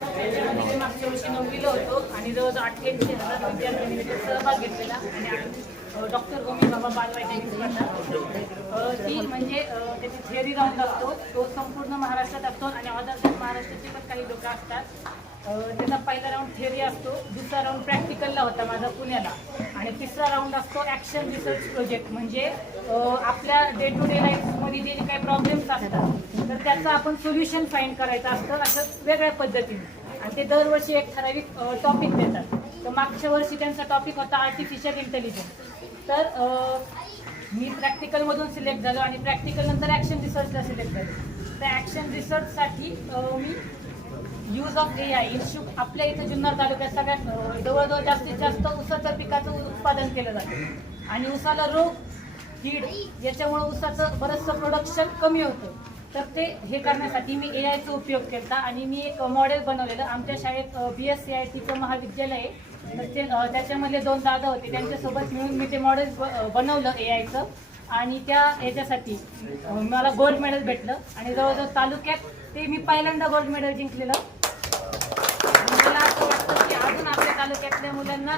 मागच्या वर्षी नववीला होतो आणि जवळजवळ अठ्ठ्याऐंशी हजार विद्यार्थ्यांनी सहभाग घेतलेला आणि डॉक्टर गोमी बाबा बालवैज्ञानिक स्पर्धा. ती म्हणजे त्याची थिअरी राऊंड असतो. तो संपूर्ण महाराष्ट्रात असतो आणि अदर महाराष्ट्राचे पण काही लोक असतात. त्याचा पहिला राऊंड थिअरी असतो. दुसरा राऊंड प्रॅक्टिकलला होता माझा पुण्याला. आणि तिसरा राऊंड असतो ॲक्शन रिसर्च प्रोजेक्ट म्हणजे आपल्या डे टू डे लाईफमध्ये जे काही प्रॉब्लेम्स असतात तर त्याचं आपण सोल्युशन फाईंड करायचं असतं असं वेगळ्या पद्धतीने. आणि ते दरवर्षी एक ठराविक टॉपिक देतात. तर मागच्या वर्षी त्यांचा टॉपिक होता आर्टिफिशियल इंटेलिजन्स तर मी प्रॅक्टिकलमधून सिलेक्ट झालो आणि प्रॅक्टिकल नंतर ॲक्शन रिसर्चला सिलेक्ट झालो. त्या ॲक्शन रिसर्चसाठी मी यूज ऑफ ए आय इन्शू आपल्या इथं जुन्नर तालुक्यात सगळ्यात जवळजवळ जास्तीत जास्त ऊसाचं पिकाचं उत्पादन केलं जातं. आणि ऊसाला रोग कीड याच्यामुळं ऊसाचं बरंचसं प्रोडक्शन कमी होतं. तर ते हे करण्यासाठी मी ए आयचा उपयोग केला आणि मी एक मॉडेल बनवलेलं. आमच्या शाळेत बी एस सी आय टीचं महाविद्यालय आहे. त्याच्यामध्ये त्याच्यामधले दोन दादा होते त्यांच्यासोबत मिळून मी ते मॉडेल बनवलं ए आयचं आणि त्या याच्यासाठी मला गोल्ड मेडल भेटलं. आणि जवळजवळ तालुक्यात ते मी पहिल्यांदा गोल्ड मेडल जिंकलेलं. मला असं वाटतं की अजून आपल्या तालुक्यातल्या मुलांना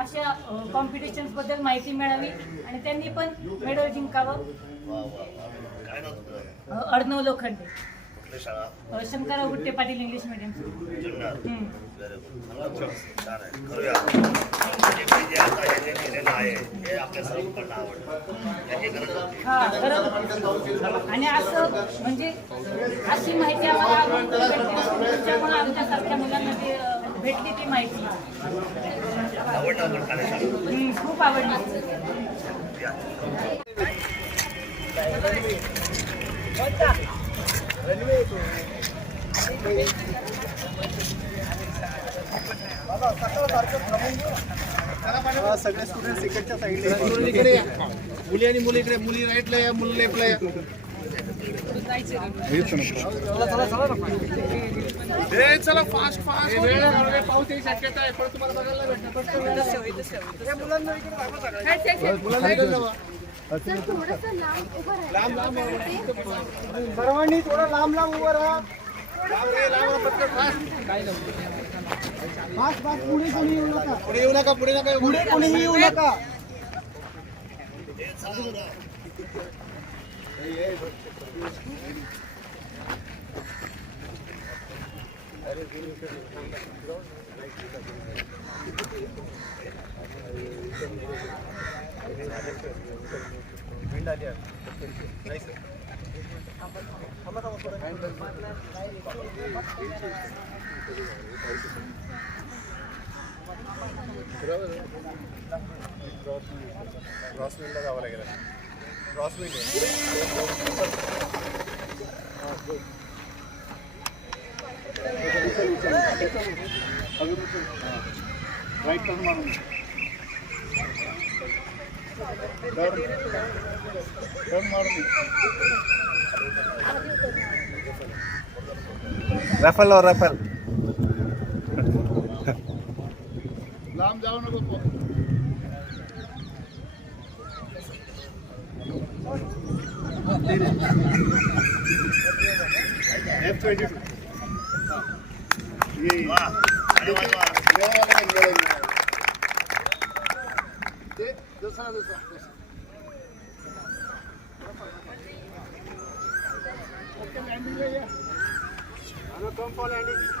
अशा कॉम्पिटिशन्सबद्दल माहिती मिळावी आणि त्यांनी पण मेडल जिंकावं. अर्णव लोखंडे. कुठली शाळा अ, Shankarrao Gutte Patil English medium Junnar. Hmm. Very good. छान आहे. करूया. म्हणजे मी जे आता हे जे केलेलं आहे हे आपल्या सर्वांना आवडलं याची गरज होती. हा बरोबर आणि असं म्हणजे अशी माहिती आम्हाला आमच्यासारख्या मुलांना ती अ, भेटली ती माहिती. आवडलं पण कार्यशाळा हम्म, खूप आवडली. या. सगळे स्टुडंट इकडच्या साईडला मुली या. मुली आणि मुली इकडे. मुली राईटला या मुली लेफ्टला या. चला फास्ट फास्ट शक्यता आहे. तुम्हाला बघायला भेटणार. सर्वांनी थोडं लांब लांब उभं राहा. लांब रे, लांब रे, पटकन फास्ट. फास्ट फास्ट पुढे कोणी येऊ नका. पुढे येऊ नका पुढे नका. येऊ. पुढे कोणीही येऊ नका. क्रॉसविलला जावं लागेल क्रॉसविल राईट टर्न मारून टर्न मारून रफल और रफल लांब जाऊ नको तू. एफ ट्वेंटी टू वा अरे वा, वा. ते दुसरा दुसरा दुसरा. ओके, landing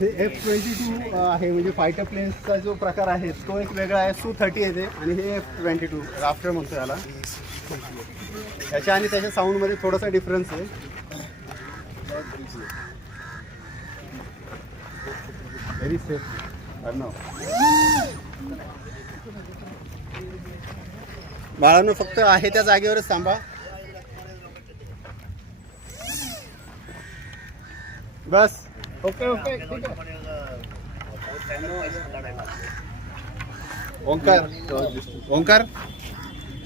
ते एफ ट्वेंटी टू आहे म्हणजे फायटर प्लेन्सचा जो प्रकार आहे तो एक वेगळा आहे. सू थर्टी येते आणि हे एफ ट्वेंटी टू राफ्टर म्हणतो याला. त्याच्या आणि त्याच्या साऊंडमध्ये थोडासा डिफरन्स आहे. व्हेरी सेफ बाळांनो फक्त आहे त्या जागेवरच थांबा. बस. ओके ओके ठीक आहे. ओंकार. ओंकार?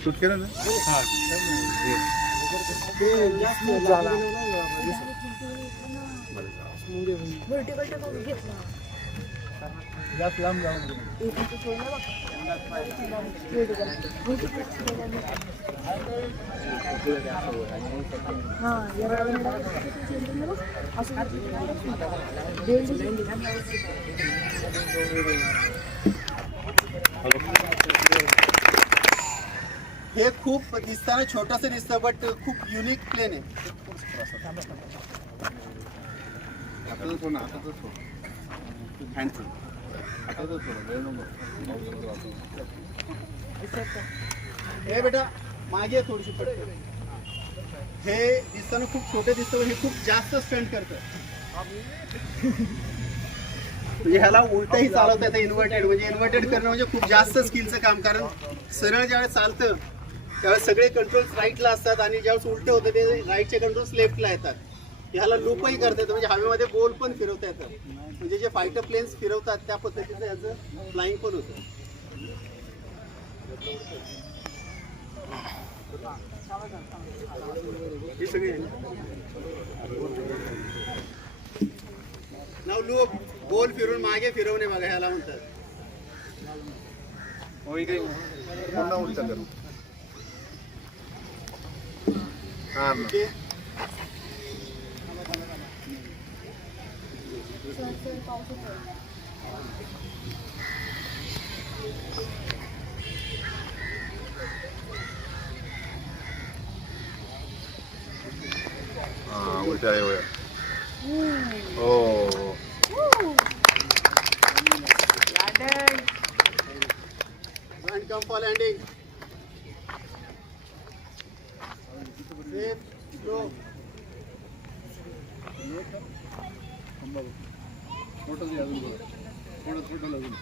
शूट केलं ना? हा. जास्त लांब जाऊ हा हे खूप दिसताना छोटंसं दिसतं बट खूप युनिक प्लेन आहे. हाताचं हे बेटा मागे थोडीशी पटकन. हे दिसताना खूप छोटे दिसतं हे खूप जास्त स्ट्रेंथ करतं. म्हणजे ह्याला उलटही चालवता येतं इन्व्हर्टेड म्हणजे इन्व्हर्टेड करणं म्हणजे खूप जास्त स्किलचं काम कारण सरळ ज्यावेळेस चालतं त्यावेळेस सगळे कंट्रोल्स राईटला असतात आणि ज्यावेळेस उलटे होतं ते राईटचे कंट्रोल्स लेफ्टला येतात. ह्याला लूपही करता येतं म्हणजे हवेमध्ये गोल पण फिरवता येतं म्हणजे जे फायटर प्लेन्स फिरवतात त्या पद्धतीचं याचं फ्लाइंग पण होतं. ही सगळी नाव लूप गोल फिरून मागे फिरवणे बघा ह्याला म्हणतात. 아, 우리 자영우야. 오. And come for landing. Safe, go. Photo दे अजून थोडं. फोटो थोडं अजून